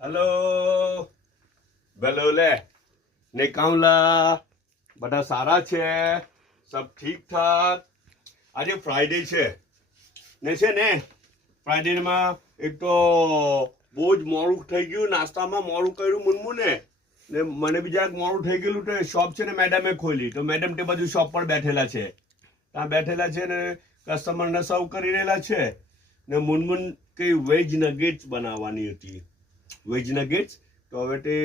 hello बेलोले ने कामला બધા સારા છે સબ ઠીક ઠાક આજે ફ્રાઈડે છે ને ફ્રાઈડેમાં એક તો બહુ જ મોડું થઈ ગયું નાસ્તામાં મોડું કર્યું મુનમુને ને મને બીજા મોડું થઈ ગયેલું તો શોપ છે ને મેડમે ખોલી તો મેડમ તે બાજુ શોપ પર બેઠેલા છે ત્યાં બેઠેલા છે ને કસ્ટમરને સર્વ કરી રહેલા છે ને મુનમુન કઈ વેજ નગેટ્સ બનાવવાની હતી વેજ નગેટ્સ તો હવે તે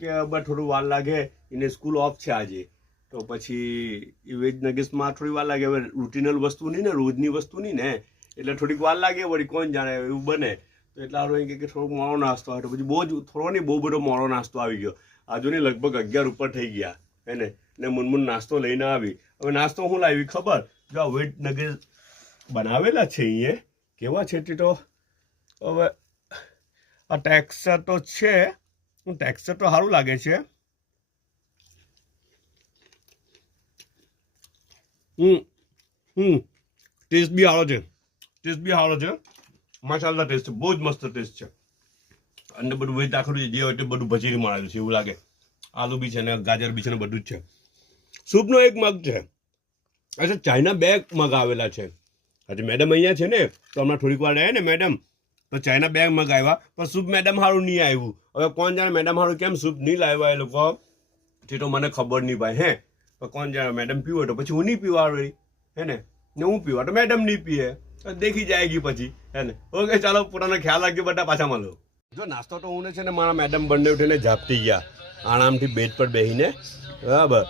કે થોડું વાર લાગે એને સ્કૂલ ઓફ છે આજે તો પછી એ વેજ નગેટ્સમાં થોડી વાર લાગે હવે રૂટિનલ વસ્તુ નહીં ને રોજની વસ્તુ નહીં ને એટલે થોડીક વાર લાગે વળી કોણ જાણે એવું બને તો એટલે સારું એમ કે થોડોક મોડો નાસ્તો આવે તો પછી બહુ જ થોડો નહીં બહુ બધો મોડો નાસ્તો આવી ગયો આજુની લગભગ 11 ઉપર થઈ ગયા હે ને મુનમુન નાસ્તો લઈને આવી હવે નાસ્તો હું લાવી ખબર જો આ વેજ નગેટ્સ બનાવેલા છે અહીંયા કેવા છે તે તો હવે આ ટેક્સચર તો છે ટેક્સચર તો સારું લાગે છે ટેસ્ટ બી સારો છે માશાલ્લાહ ટેસ્ટ બહુ જ મસ્ત ટેસ્ટ છે અને બધું વેજ દાખલું જે હોય તે બધું ભજીરી મળેલું છે એવું લાગે આલુ બી છે ને ગાજર બી છે ને બધું જ છે સૂપનો એક મગ છે અચ્છા ચાઇના 2 મગ આવેલા છે આજે મેડમ અહીંયા છે ને તો હમણાં થોડીક વાર રહે ને મેડમ તો ચાઇના 2 મગ આવ્યા પણ સૂપ મેડમ સારું નહીં આવ્યું હવે કોણ જાણે મેડમ સારું કેમ સૂપ નહીં લાવ્યા એ લોકો તે તો મને ખબર નહીં ભાઈ હે તો કોણ જાણે મેડમ પીવો તો પછી હું નહીં પીવા રહી હે ને હું પીવા તો મેડમ નહીં પીએ દેખી જાયગી પછી હે ને ઓકે ચાલો પોતાનો ખ્યાલ રાખજો બધા પાછા મળો જો નાસ્તો તો હું છે ને મારા મેડમ બંને ઉઠીને ઝાપટી ગયા આરામથી બેડ પર બેસીને બરાબર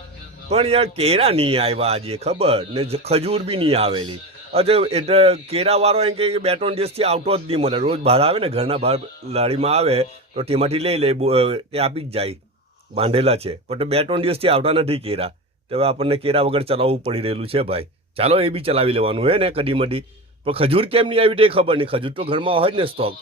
પણ યાર કેરા નહીં આવ્યા આજે ખબર ને ખજૂર બી નહીં આવેલી અચ્છા એટલે કેરાવાળો એમ કે 2-3 દિવસથી આવતો જ નહીં મળે રોજ બહાર આવે ને ઘરના બહાર લારીમાં આવે તો તેમાંથી લઈ લે તે આપી જ જાય બાંધેલા છે પણ 2-3 દિવસથી આવતા નથી કેરા તો હવે આપણને કેરા વગર ચલાવવું પડી રહેલું છે ભાઈ ચાલો એ બી ચલાવી લેવાનું હે ને કદી મડી પણ ખજૂર કેમ નહીં આવી તે ખબર નહીં ખજૂર તો ઘરમાં હોય જ ને સ્ટોક